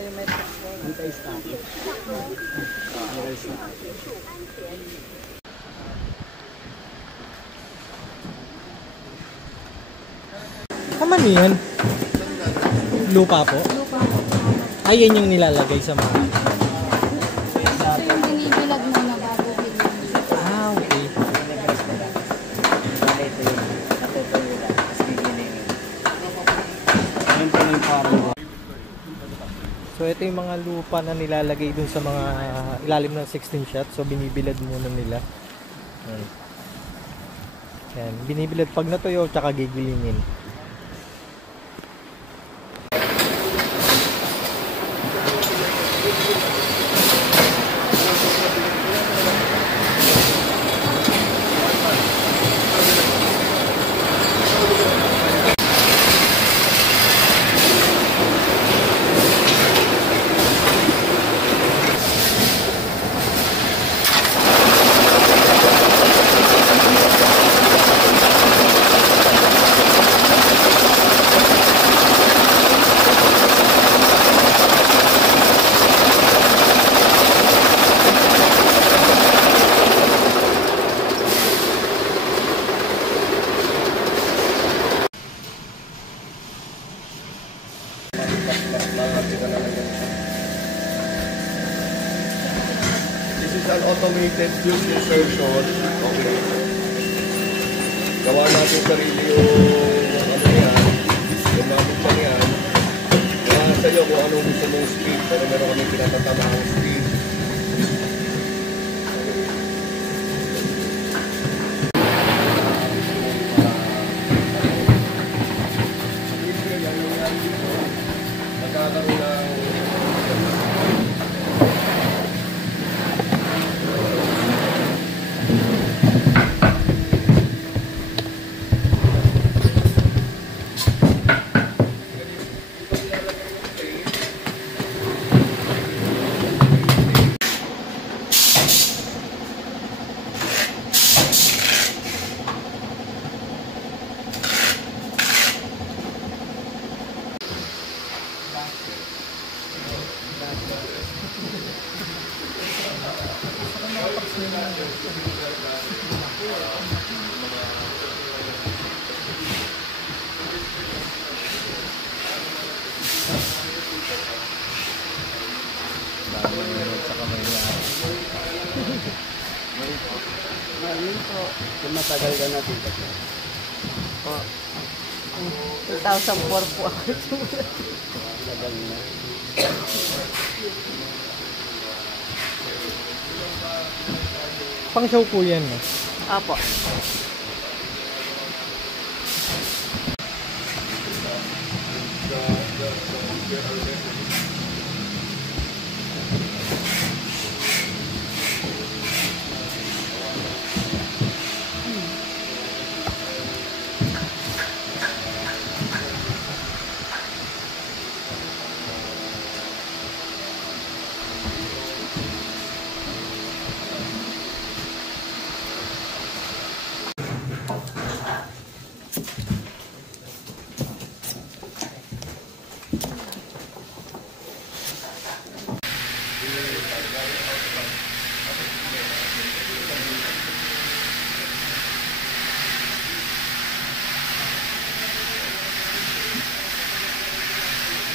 Kaman yan? Lupa po? Lupa po. Ayan yung nilalagay sa mga... Ito yung binibilag mo na bago bilhin. Ah, okay. So ito yung mga lupa na nilalagay dun sa mga ilalim ng 16 shot. So binibilad muna nila. Yan, binibilad pag natuyo tsaka gigilingin. This is an automated fuel insertion. Okay. Gawa natin sarili yung ano yan. Gumamit pa yan. Gawa sa'yo kung anong gusto mong speed. Pero meron kami pinatatamahang speed. Nagkakaroon ng Maraming po. Kung matagal ka natin kasi. Po. 2004 po ako. Matagal na. Pang show po yan. Apo.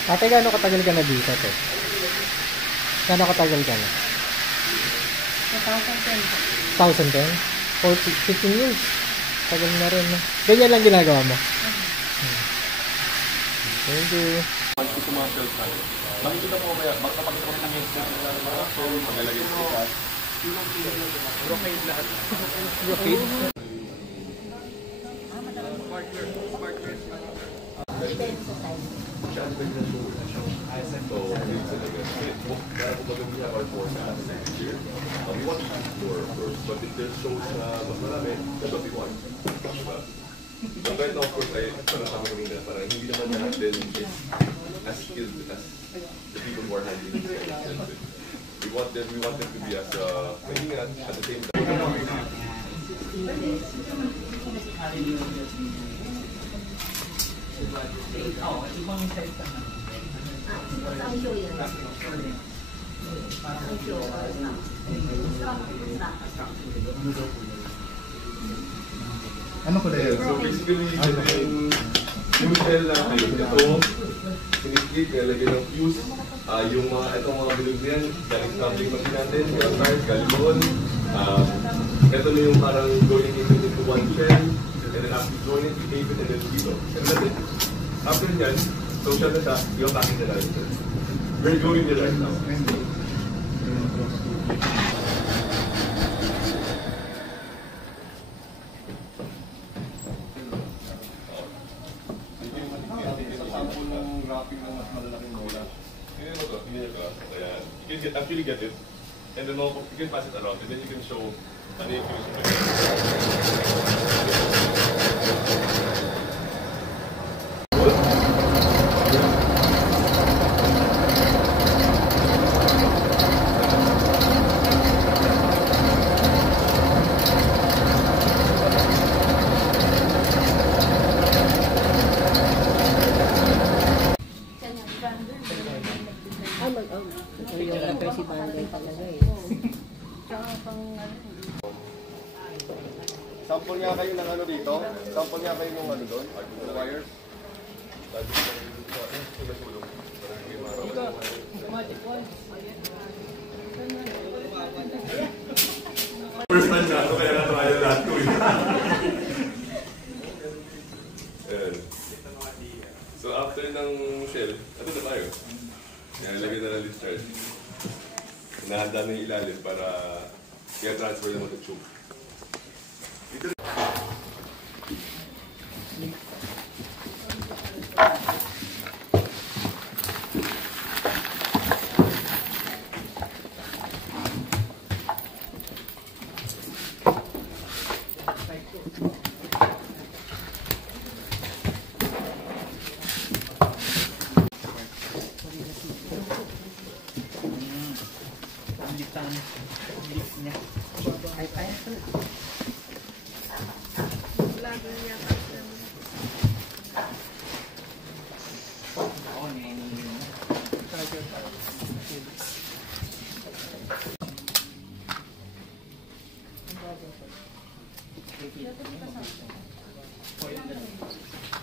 Ate, gaano katagal ka na dito, te? Gaano katagal ka na? 2010 2010? po. 15 years. Tagal na rin, no? Ganyan lang ginagawa mo? Thank you. Commercial tayo. Makikita mo kaya, magkapagkaroon ng headset ng mga phone, magalagay sa ikas. Brocade lahat. Brocade? So, it's talaga. Kaya kung magagaya or more sa atin next year, we want to have more first. But if there's shows na mas marami, that's what we want. Diba? But right now, of course, parang sabi ko nila, parang hindi naman lahat din is as skilled as the people who are handling this. We want them to be as maingat at the same time. Ano ko dahil? So basically, yung shell natin, ito, siniklik, nilagay ng fuse. Yung mga, itong mga bilog na yan, galing coupling machine natin, yung card, galing doon. Ito na yung parang going into one shell, and then after you join it, you tape it, and then dito. And that's it. After yan, so shell na siya, yung packing na lang. We're doing it right now. You can actually get it, and then you can pass it around, and then you can show an Yung presidente talaga eh. Sample nga kayo ng ano dito? Sample nga kayo ng ano doon? Ng wires? First time na ito, kaya na-trial lahat ko eh. Ayan. So after ng shell, ito na tayo. Nalagay na ng discharge. Nahanda na yung ilalim para i-transfer naman sa tube.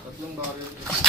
Tatlong barrel.